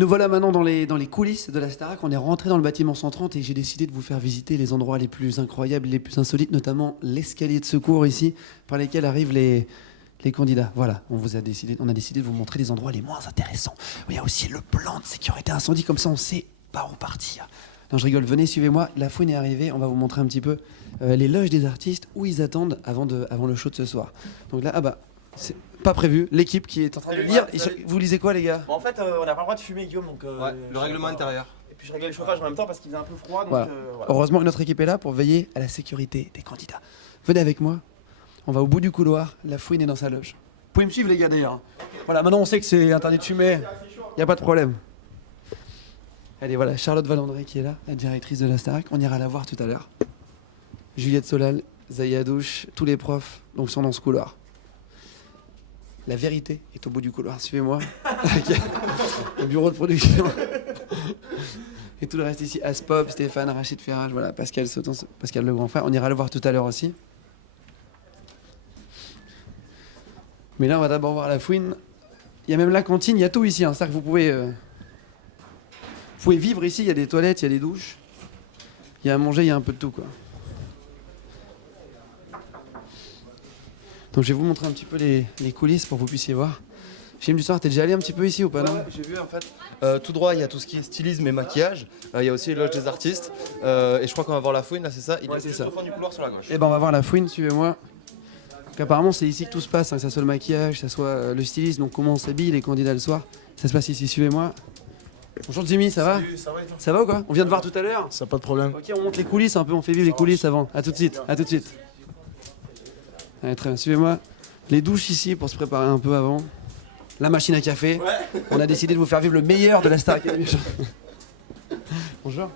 Nous voilà maintenant dans les coulisses de la Starac. On est rentré dans le bâtiment 130 et j'ai décidé de vous faire visiter les endroits les plus incroyables, les plus insolites, notamment l'escalier de secours ici, par lesquels arrivent les candidats. Voilà, on a décidé de vous montrer les endroits les moins intéressants. Il y a aussi le plan de sécurité incendie, comme ça on sait par où partir. Non, je rigole, venez, suivez-moi. La fouine est arrivée, on va vous montrer un petit peu les loges des artistes, où ils attendent avant le show de ce soir. Donc là, c'est pas prévu, l'équipe qui est en train de lire. Vous lisez quoi, les gars? Bon, en fait, on n'a pas le droit de fumer, Guillaume, donc... Ouais, le règlement intérieur. Et puis je réglais le chauffage en même temps parce qu'il faisait un peu froid, donc Voilà. voilà. Heureusement que notre équipe est là pour veiller à la sécurité des candidats. Venez avec moi, on va au bout du couloir, la fouine est dans sa loge. Vous pouvez me suivre, les gars, d'ailleurs. Voilà, maintenant on sait que c'est interdit de fumer, il n'y a pas de problème. Allez, voilà, Charlotte Valandré qui est là, la directrice de la Starac, on ira la voir tout à l'heure. Juliette Solal, Zayadouche, tous les profs donc sont dans ce couloir. La vérité est au bout du couloir, suivez-moi. Le bureau de production. Et tout le reste ici, Aspop, Stéphane, Rachid Ferrage, voilà, Pascal Sauton, Pascal le grand frère. On ira le voir tout à l'heure aussi. Mais là, on va d'abord voir la fouine. Il y a même la cantine, il y a tout ici. Hein. C'est-à-dire que vous pouvez vivre ici, il y a des toilettes, il y a des douches. Il y a à manger, il y a un peu de tout, quoi. Donc je vais vous montrer un petit peu les coulisses pour que vous puissiez voir. Jim du soir, t'es déjà allé un petit peu ici ou pas, non? Ouais, j'ai vu en fait. Tout droit, il y a tout ce qui est stylisme et maquillage. Il y a aussi les loges des artistes. Et je crois qu'on va voir la fouine, là, c'est ça? Il Ouais, est c'est juste ça. au fond du couloir sur la gauche. Eh ben on va voir la fouine, suivez-moi. Donc apparemment c'est ici que tout se passe, hein, que ça soit le maquillage, que ça soit le stylisme, donc comment on s'habille les candidats le soir. Ça se passe ici, suivez-moi. Bonjour Jimmy, ça va? Salut, ça va et toi? Ça va ou quoi? On vient de voir tout à l'heure. Ça pas de problème. Ok, on monte les coulisses un peu, on fait vivre les coulisses avant. A tout de suite, à tout de suite. Allez, très bien, suivez-moi. Les douches ici pour se préparer un peu avant. La machine à café. Ouais. On a décidé de vous faire vivre le meilleur de la Star Academy. Bonjour.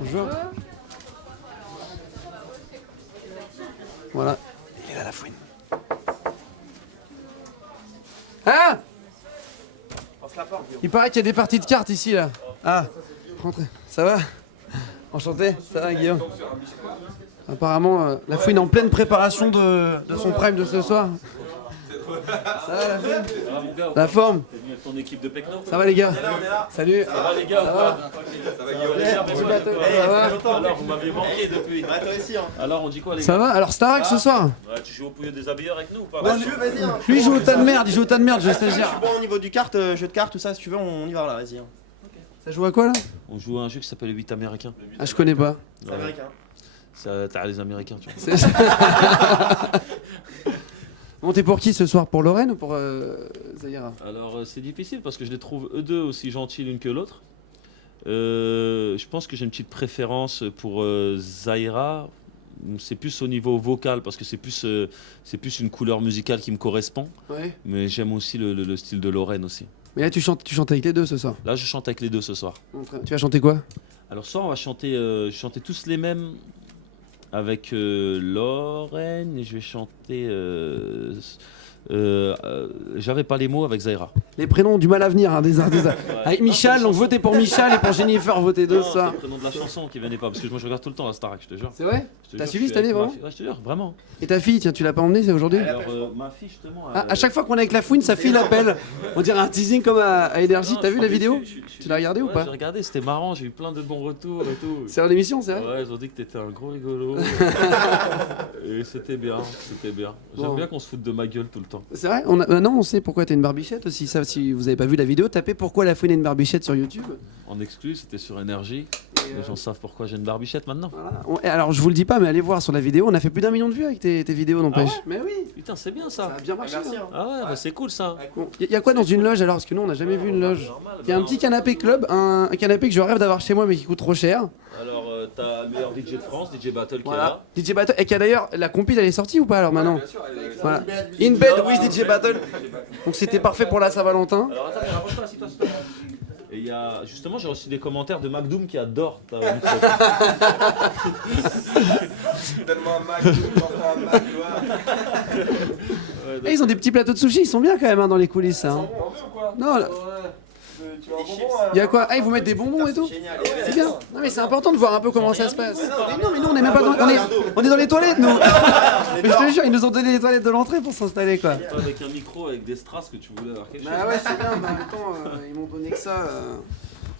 Bonjour. Voilà. Il est là la fouine. Ah! Il paraît qu'il y a des parties de cartes ici là. Ah, rentrez. Ça va? Enchanté. Ça va Guillaume? Apparemment, la fouine est en pleine préparation de son prime de ce soir. Ça va la fouine? La forme? Ton équipe de Pecno. Ça va les gars? Salut. Ça va les gars? Ça va? Ça va Guillaume? Ça va? Alors vous m'avez manqué depuis. Ouais, toi aussi, hein. Alors on dit quoi les gars? Ça va? Alors Starac ce soir? Ouais, tu joues au pouilleux des habilleurs avec nous ou pas? Bah, si tu veux, vas-y. Hein. Lui il joue au tas de merde, il joue au tas de merde, je Je stagiaire. suis bon au niveau du kart, jeu de cartes, tout ça, si tu veux, on y va là, vas-y. Hein. Ça joue à quoi là? On joue à un jeu qui s'appelle 8 américains. Ah je connais pas. C'est américain. T'as les américains tu vois. Bon t'es pour qui ce soir? Pour Lorraine ou pour Zahira? Alors c'est difficile parce que je les trouve eux deux aussi gentils l'une que l'autre. Je pense que j'ai une petite préférence pour Zahira. C'est plus au niveau vocal parce que c'est plus une couleur musicale qui me correspond. Ouais. Mais j'aime aussi le style de Lorraine aussi. Mais là tu chantes avec les deux ce soir. Là je chante avec les deux ce soir. Tu vas chanter quoi? Alors ça on va chanter tous les mêmes avec Lorraine et je vais chanter J'avais pas les mots avec Zahira. Les prénoms ont du mal à venir, hein, des artistes. Avec Michel, donc votez pour Michel et pour Jennifer, votez deux Non, ce c'est soir. le prénom de la chanson qui venait pas parce que moi je regarde tout le temps la Starac, je te jure. C'est vrai? Je te T'as jure, suivi je cette suis année avec ma vraiment? fille. Ouais, je te jure, vraiment. Et ta fille, tiens, tu l'as pas emmenée, c'est aujourd'hui? Alors ma fille justement. Ah, à chaque fois qu'on est avec la fouine, sa fille l'appelle. On dirait un teasing comme à Énergie. T'as vu la vidéo? Tu l'as regardé ou pas? J'ai regardé, c'était marrant, j'ai eu plein de bons retours et tout. C'est en émission, c'est vrai? Ouais, ils ont dit que t'étais un gros rigolo. Et c'était bien, c'était bien. J'aime Bon. bien qu'on se foute de ma gueule tout le temps. C'est vrai? Maintenant, on sait pourquoi t'es une barbichette aussi. Ça, si vous avez pas vu la vidéo, tapez pourquoi la fouine est une barbichette sur YouTube. En exclu, c'était sur Énergie. Les gens savent pourquoi j'ai une barbichette maintenant. Voilà. Et alors, je vous le dis pas, mais allez voir sur la vidéo. On a fait plus d'1 million de vues avec tes vidéos, n'empêche. Ah Mais oui, Putain, c'est bien ça ça. a bien marché. Merci. Hein. Hein. Ah ouais, bah c'est cool ça. Bon, y a quoi dans une loge alors? Parce que nous, on n'a jamais vu une loge. Normal, Il y a un petit canapé club, un canapé que je rêve d'avoir chez moi, mais qui coûte trop cher. Alors, t'as le meilleur DJ de France, DJ Battle qui est Voilà. là. DJ Battle. Et qui a d'ailleurs, la compile, elle est sortie ou pas alors maintenant? Bien sûr, Voilà. In bed with DJ Battle. Donc c'était parfait pour la Saint-Valentin. Alors attends, mais rapproche-toi, assis-toi, assis-toi. Et il y a, justement, j'ai reçu des commentaires de McDoom qui adore ta mixtape. Donne-moi un Mac, donne-moi un Mac, tu vois. Et ils ont des petits plateaux de sushi, ils sont bien quand même hein, dans les coulisses. Hein. Non, là- Tu veux un bonbon Il y a quoi? Ah, ils vous mettent des bonbons et tout? Génial. C'est bien. Non mais c'est important de voir un peu comment ça se passe. Mais non mais nous on est même pas dans... on est dans les toilettes nous. Mais je te jure, ils nous ont donné les toilettes de l'entrée pour s'installer quoi. Toi, avec un micro, avec des strass que tu voulais avoir quelque chose. Bah ouais c'est bien, mais en même temps ils m'ont donné que ça.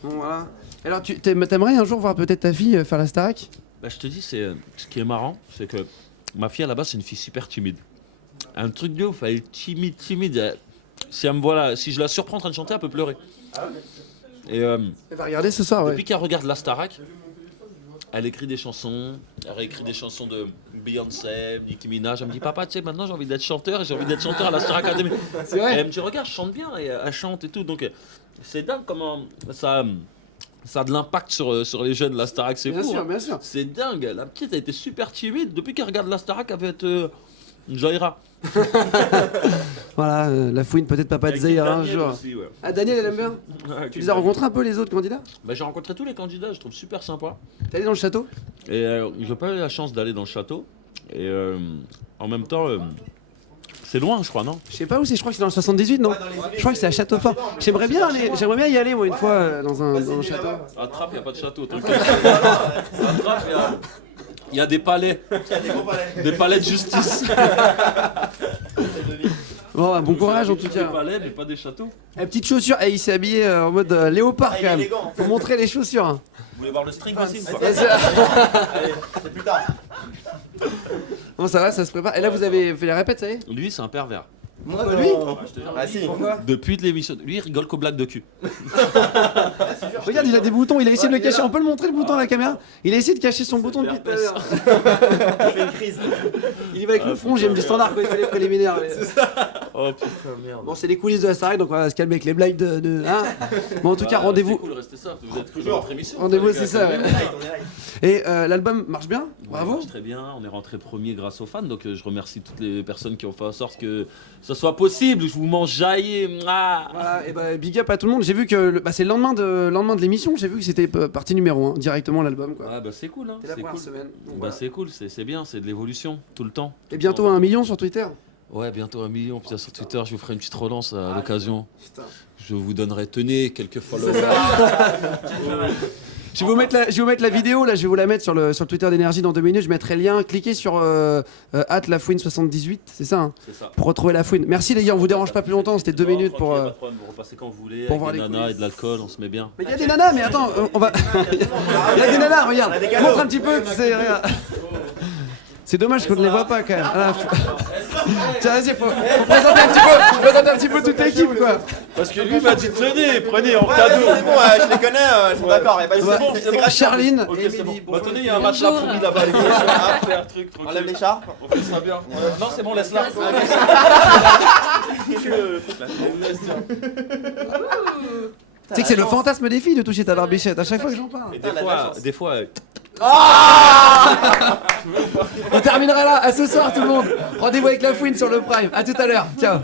Bon voilà. Alors t'aimerais un jour voir peut-être ta fille faire la Starac? Bah, je te dis, c'est ce qui est marrant, c'est que ma fille à la base, c'est une fille super timide. Un truc de ouf, elle est timide. Si elle me voit là, si je la surprends en train de chanter, elle peut pleurer. Et Elle va regarder ce soir ouais. depuis qu'elle regarde la Starac, elle écrit des chansons. Elle réécrit des chansons de Beyoncé, Nicki Minaj. Elle me dit, papa, tu sais, maintenant j'ai envie d'être chanteur et j'ai envie d'être chanteur à la Star Academy. C'est Et vrai. elle me dit, regarde, je chante bien et elle chante et tout. Donc c'est dingue comment ça a de l'impact sur les jeunes, la Starac, c'est Bien fou. sûr, hein. bien sûr. C'est dingue. La petite a été super timide. Depuis qu'elle regarde la Starac, elle va être Jaira. Voilà, la fouine peut-être papa de Avec Zahir un Daniel jour. aussi, ouais. Ah Daniel elle aime bien? Ouais, Tu les as rencontrés un peu les autres candidats? Bah, j'ai rencontré tous les candidats, je trouve super sympa. T'es allé dans le château? Et j'ai pas eu la chance d'aller dans le château. Et en même temps, c'est loin, je crois, non? Je sais pas où c'est, je crois que c'est dans le 78 non? Je crois que c'est à Châteaufort. J'aimerais bien y aller moi une fois dans un château. À Trappes, il n'y a pas de château. À Trappes, il y a des palais. Des palais de justice. Bon, bah, bon courage en tout Des cas. palais, mais pas des châteaux. La petite chaussure, il s'est habillé en mode léopard Ah, il quand est même. élégant. Faut montrer les chaussures. Hein. Vous voulez voir le string aussi ou pas? Et ça- Allez, c'est plus tard. Bon ça va, ça se prépare. Et là vous avez fait les répètes, ça y est? Lui, c'est un pervers. Moi lui? Ah si. Depuis l'émission, lui, il rigole qu'aux blagues de cul. Regarde, il a des boutons, il a essayé de le cacher. On peut le montrer le bouton à la caméra? Il a essayé de cacher son bouton depuis tout à l'heure. Il fait une crise. Il y va avec le front, j'aime du standard quand il fait les préliminaires. Oh putain, merde. Bon, c'est les coulisses de la Starac, donc on va se calmer avec les blagues de hein. Bon, en tout cas, rendez-vous. C'est cool, restez ça. Vous êtes toujours votre émission. Rendez-vous, les gars, c'est ça. quand Ouais. même. Et l'album marche bien? Ouais, Bravo. marche très bien, on est rentré premier grâce aux fans, donc je remercie toutes les personnes qui ont fait en sorte que ça soit possible. Je vous mange jaillir. Voilà, et bah big up à tout le monde. J'ai vu que c'est le lendemain de l'émission, j'ai vu que c'était partie numéro 1, directement l'album quoi. Ouais, bah c'est cool, hein. C'est la C'est première cool. semaine. Donc, Bah voilà. c'est cool, c'est bien, c'est de l'évolution tout le temps. Et bientôt 1 million sur Twitter. Ouais, bientôt 1 million. Putain, sur Twitter, je vous ferai une petite relance à l'occasion. Putain. Je vous donnerai, tenez, quelques followers. Je vais vous mettre la vidéo là, je vais vous la mettre sur le Twitter d'Énergie dans 2 minutes. Je mettrai le lien. Cliquez sur @lafouine78, c'est ça hein, C'est ça. pour retrouver la fouine. Merci les gars, on vous dérange pas plus longtemps. C'était 2 Non, minutes pour. tranquille, pas de problème, vous repassez quand vous voulez, pour avec voir des les nanas coulisses. et de l'alcool, on se met bien. Mais il y a des nanas, mais attends, on va. Il y a des nanas, regarde. Montre un petit peu, tu sais, regarde. C'est dommage qu'on ne les voit pas quand même. Ah, tiens, vas-y, faut présenter un petit peu toute l'équipe quoi. Parce que lui m'a dit, tenez, prenez en Ouais, vas-y, c'est bon, je les connais, ils sont d'accord. y a pas de Ouais. souci. c'est bon. gratuit. Charline Ok, et c'est bon. Émilie. Bah, tenez, il y a un match là pourri là-bas, les gars. Ah, faire un truc, On tranquille. lève l'écharpe. On fait ça bien. Non, c'est bon, laisse-la. Tu sais que c'est le fantasme des filles de toucher ta barbichette à chaque fois que j'en parle. Et Putain, la chance. des fois, On terminera là, à ce soir tout le monde. Rendez-vous avec la fouine sur le Prime. À tout à l'heure. Ciao.